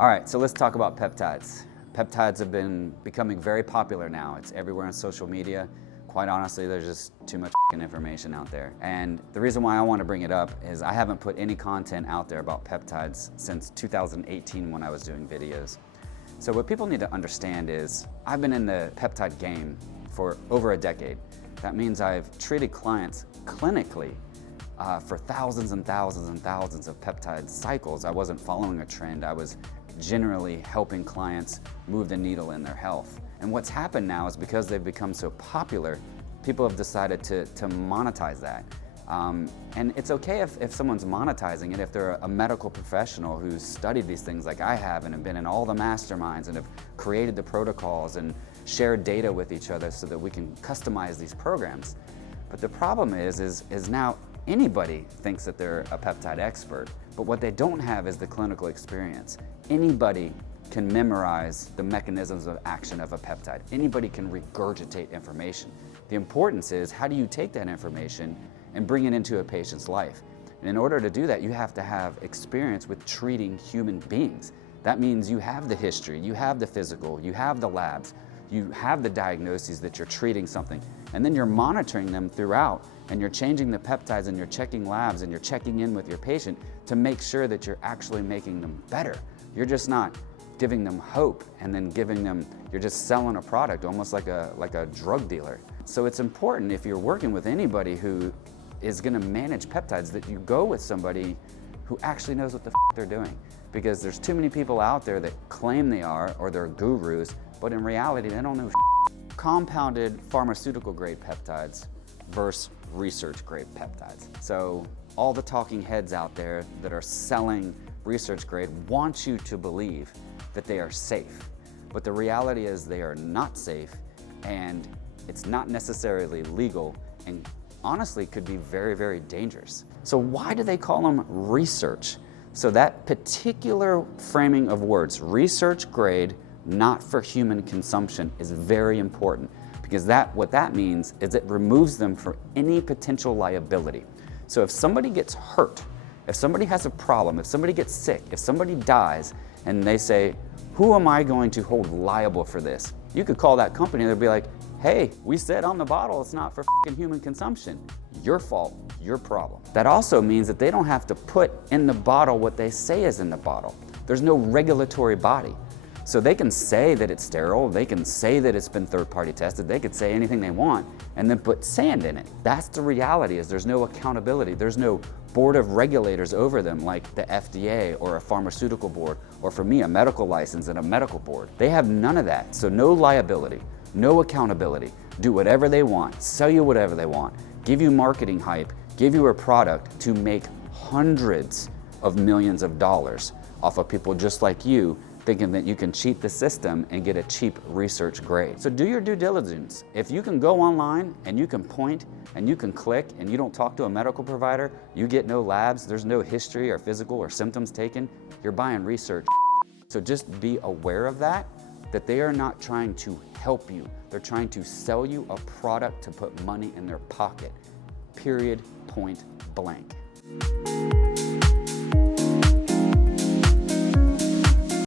All right, so let's talk about peptides. Peptides have been becoming very popular now. It's everywhere on social media. Quite honestly, there's just too much information out there. And the reason why I want to bring it up is I haven't put any content out there about peptides since 2018 when I was doing videos. So what people need to understand is I've been in the peptide game for over a decade. That means I've treated clients clinically for thousands and thousands and thousands of peptide cycles. I wasn't following a trend. I was generally helping clients move the needle in their health. And what's happened now is because they've become so popular, people have decided to monetize that. And it's okay if someone's monetizing it, if they're a medical professional who's studied these things like I have and have been in all the masterminds and have created the protocols and shared data with each other so that we can customize these programs. But the problem is now anybody thinks that they're a peptide expert, but what they don't have is the clinical experience. Anybody can memorize the mechanisms of action of a peptide. Anybody can regurgitate information. The importance is, how do you take that information and bring it into a patient's life? And in order to do that, you have to have experience with treating human beings. That means you have the history, you have the physical, you have the labs, you have the diagnoses that you're treating something, and then you're monitoring them throughout, and you're changing the peptides, and you're checking labs, and you're checking in with your patient to make sure that you're actually making them better. You're just not giving them hope and then you're just selling a product almost like a drug dealer. So it's important, if you're working with anybody who is gonna manage peptides, that you go with somebody who actually knows what the they're doing. Because there's too many people out there that claim they are, or they're gurus, but in reality, they don't know. Compounded pharmaceutical grade peptides versus research grade peptides. So all the talking heads out there that are selling research grade want you to believe that they are safe. But the reality is they are not safe, and it's not necessarily legal, and honestly could be very, very dangerous. So why do they call them research? So that particular framing of words, research grade, not for human consumption, is very important, because what that means is it removes them from any potential liability. So if somebody gets hurt, if somebody has a problem, if somebody gets sick, if somebody dies, and they say, who am I going to hold liable for this? You could call that company and they'll be like, hey, we said on the bottle it's not for human consumption. Your fault, your problem. That also means that they don't have to put in the bottle what they say is in the bottle. There's no regulatory body. So they can say that it's sterile, they can say that it's been third-party tested, they could say anything they want and then put sand in it. That's the reality, is there's no accountability. There's no board of regulators over them like the FDA or a pharmaceutical board, or for me, a medical license and a medical board. They have none of that. So no liability, no accountability, do whatever they want, sell you whatever they want, give you marketing hype, give you a product to make hundreds of millions of dollars off of people just like you, thinking that you can cheat the system and get a cheap research grade. So do your due diligence. If you can go online and you can point and you can click and you don't talk to a medical provider, you get no labs, there's no history or physical or symptoms taken, you're buying research. So just be aware of that they are not trying to help you. They're trying to sell you a product to put money in their pocket. Period, point blank.